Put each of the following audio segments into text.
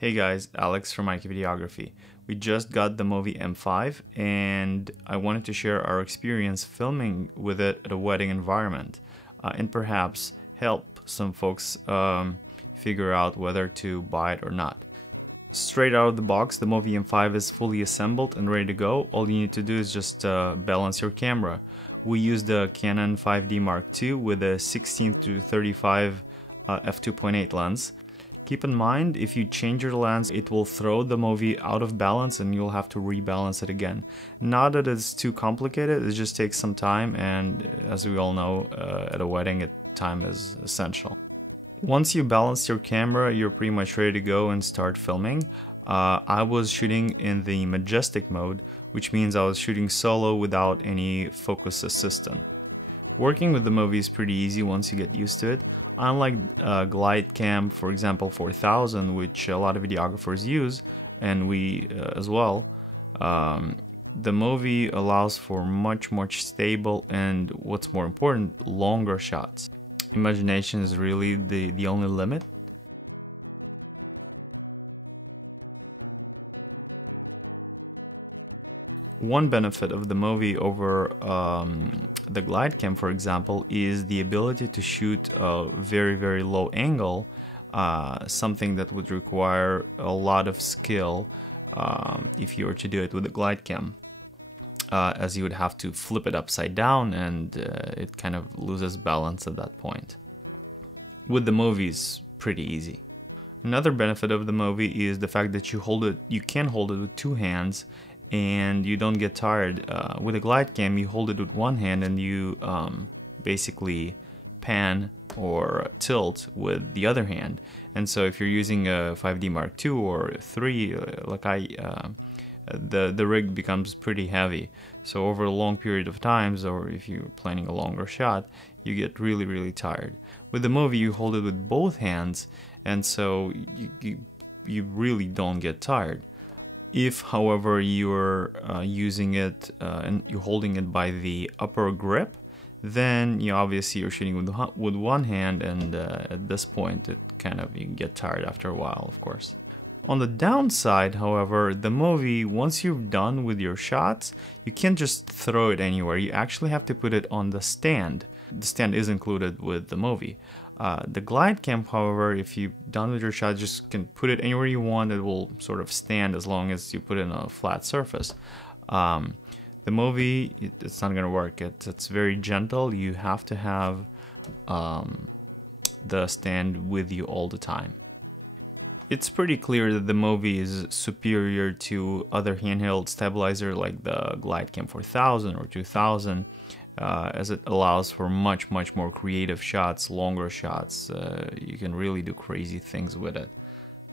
Hey guys, Alex from IK Videography. We just got the Movi M5 and I wanted to share our experience filming with it at a wedding environment and perhaps help some folks figure out whether to buy it or not. Straight out of the box, the Movi M5 is fully assembled and ready to go. All you need to do is just balance your camera. We used the Canon 5D Mark II with a 16-35 f2.8 lens. Keep in mind, if you change your lens, it will throw the Movi out of balance and you'll have to rebalance it again. Not that it's too complicated, it just takes some time, and as we all know, at a wedding, time is essential. Once you balance your camera, you're pretty much ready to go and start filming. I was shooting in the majestic mode, which means I was shooting solo without any focus assistant. Working with the Movi is pretty easy once you get used to it. Unlike Glide Cam, for example, 4000, which a lot of videographers use, and we as well, the Movi allows for much more stable and, what's more important, longer shots. Imagination is really the only limit. One benefit of the Movi over the Glide Cam, for example, is the ability to shoot a very low angle, something that would require a lot of skill if you were to do it with the Glide Cam, as you would have to flip it upside down and it kind of loses balance at that point. With the Movi, it's pretty easy. Another benefit of the Movi is the fact that you can hold it with two hands and you don't get tired. With a Glide Cam, you hold it with one hand and you basically pan or tilt with the other hand. And so if you're using a 5D Mark II or 3, like the rig becomes pretty heavy. So over a long period of times, or if you're planning a longer shot, you get really tired. With the Movi, you hold it with both hands, and so you really don't get tired. If, however, you're using it and you're holding it by the upper grip, then obviously you're shooting with one hand, and at this point you can get tired after a while, of course. On the downside, however, the Movi, once you're done with your shots, you can't just throw it anywhere. You actually have to put it on the stand. The stand is included with the Movi. The Glide Cam, however, if you're done with your shot, just can put it anywhere you want. It will sort of stand as long as you put it on a flat surface. The Movi, it's not going to work. It's very gentle. You have to have the stand with you all the time. It's pretty clear that the Movi is superior to other handheld stabilizer like the Glide Cam 4000 or 2000. As it allows for much more creative shots, longer shots. You can really do crazy things with it.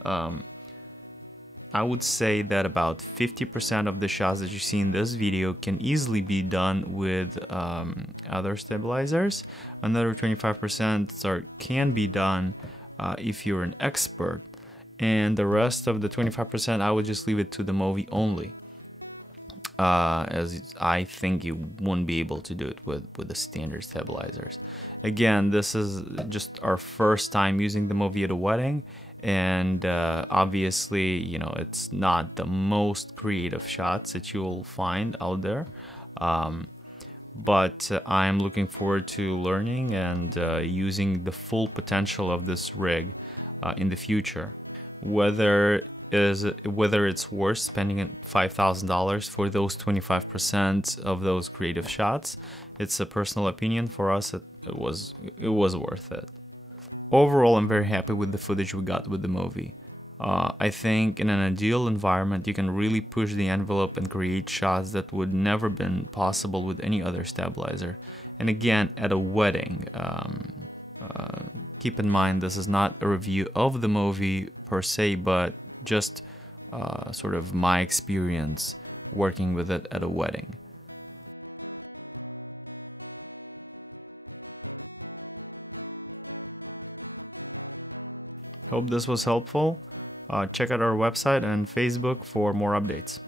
I would say that about 50% of the shots that you see in this video can easily be done with other stabilizers. Another 25% can be done if you're an expert, and the rest of the 25% I would just leave it to the Movi only. As I think you wouldn't be able to do it with the standard stabilizers. Again, this is just our first time using the Movi at a wedding, and obviously, it's not the most creative shots that you will find out there, but I'm looking forward to learning and using the full potential of this rig in the future. Whether it's worth spending $5,000 for those 25% of those creative shots, it's a personal opinion. For us, it was worth it. Overall, I'm very happy with the footage we got with the Movi. I think in an ideal environment, you can really push the envelope and create shots that would never been possible with any other stabilizer. And again, at a wedding, keep in mind this is not a review of the Movi per se, but just sort of my experience working with it at a wedding. Hope this was helpful. Check out our website and Facebook for more updates.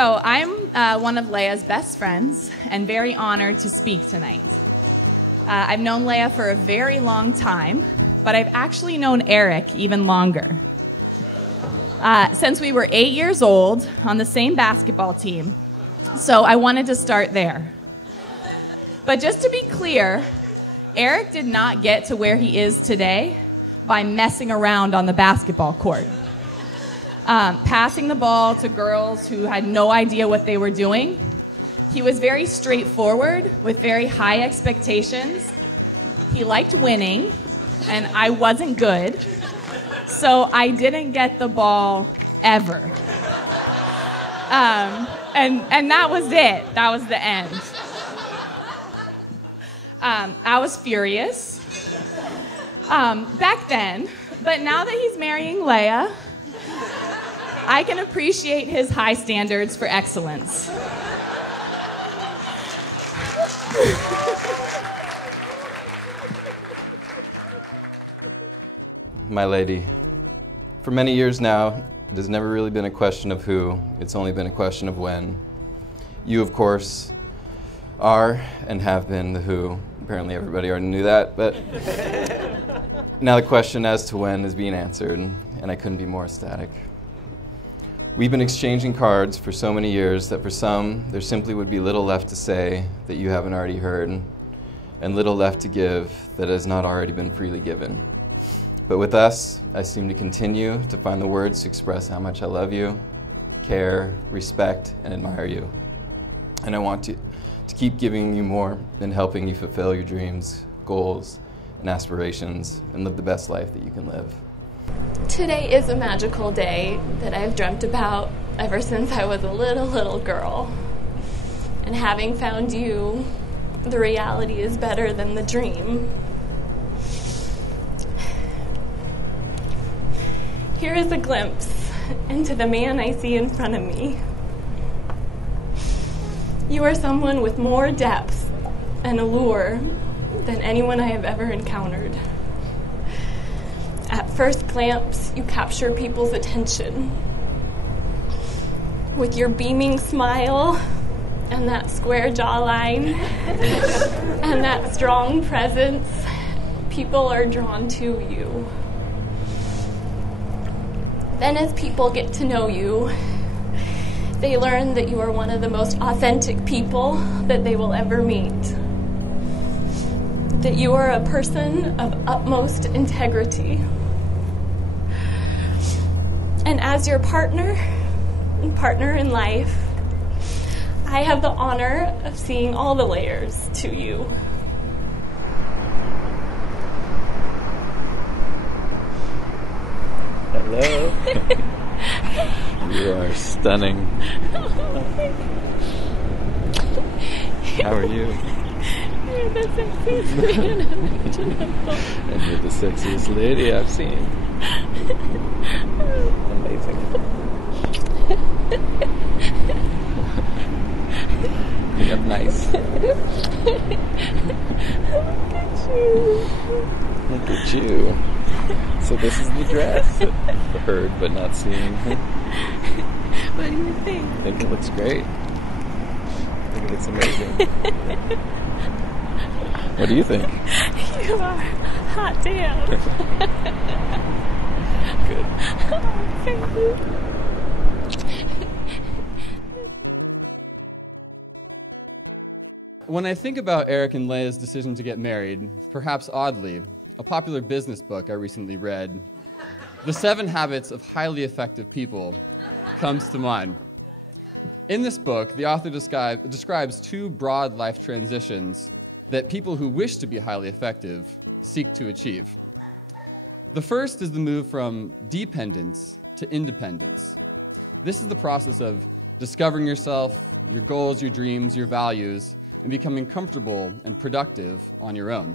So I'm one of Leia's best friends and very honored to speak tonight. I've known Leia for a very long time, but I've actually known Eric even longer. Since we were 8 years old on the same basketball team. So I wanted to start there. But just to be clear, Eric did not get to where he is today by messing around on the basketball court. Passing the ball to girls who had no idea what they were doing. He was very straightforward with very high expectations. He liked winning, and I wasn't good, so I didn't get the ball ever. And that was it. That was the end. I was furious back then, but now that he's marrying Leia, I can appreciate his high standards for excellence. My lady, for many years now, it has never really been a question of who, it's only been a question of when. You, of course, are and have been the who. Apparently everybody already knew that, but now the question as to when is being answered, and I couldn't be more ecstatic. We've been exchanging cards for so many years that for some, there simply would be little left to say that you haven't already heard, and little left to give that has not already been freely given. But with us, I seem to continue to find the words to express how much I love you, care, respect, and admire you. And I want to keep giving you more and helping you fulfill your dreams, goals, and aspirations, and live the best life that you can live. Today is a magical day that I've dreamt about ever since I was a little girl. And having found you, the reality is better than the dream. Here is a glimpse into the man I see in front of me. You are someone with more depth and allure than anyone I have ever encountered. At first glance, you capture people's attention. With your beaming smile and that square jawline and that strong presence, people are drawn to you. Then as people get to know you, they learn that you are one of the most authentic people that they will ever meet. That you are a person of utmost integrity. And as your partner in life, I have the honor of seeing all the layers to you. Hello. You are stunning. How are you? You're the sexiest man imaginable. And you're the sexiest lady I've seen. Amazing. You're nice. Look at you. So this is the dress. Heard but not seen. What do you think? I think it looks great. I think it's amazing. What do you think? You are hot damn. Good. Thank you. When I think about Eric and Leia's decision to get married, perhaps oddly, a popular business book I recently read, The 7 Habits of Highly Effective People, comes to mind. In this book, the author describes 2 broad life transitions that people who wish to be highly effective seek to achieve. The first is the move from dependence to independence. This is the process of discovering yourself, your goals, your dreams, your values, and becoming comfortable and productive on your own.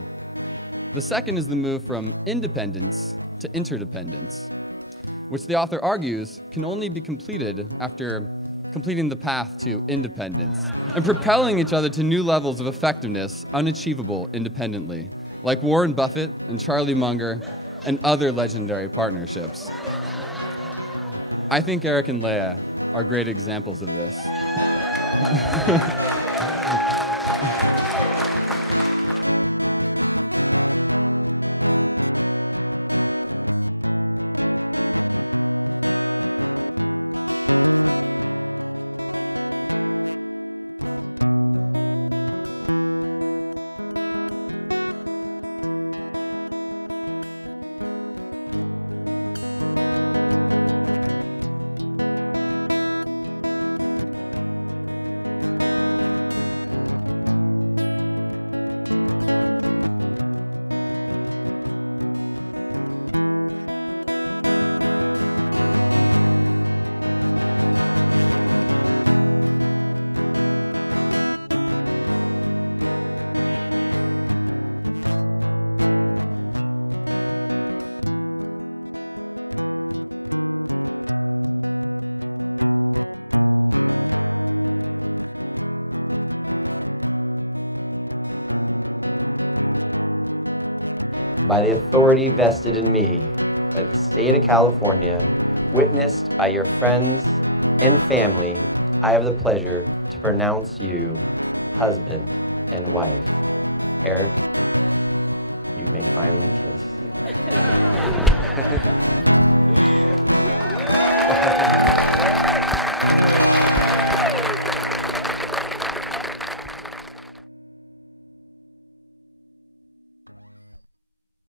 The second is the move from independence to interdependence, which the author argues can only be completed after completing the path to independence and propelling each other to new levels of effectiveness unachievable independently, like Warren Buffett and Charlie Munger and other legendary partnerships. I think Eric and Leia are great examples of this. By the authority vested in me by the state of California, witnessed by your friends and family, I have the pleasure to pronounce you husband and wife. Eric.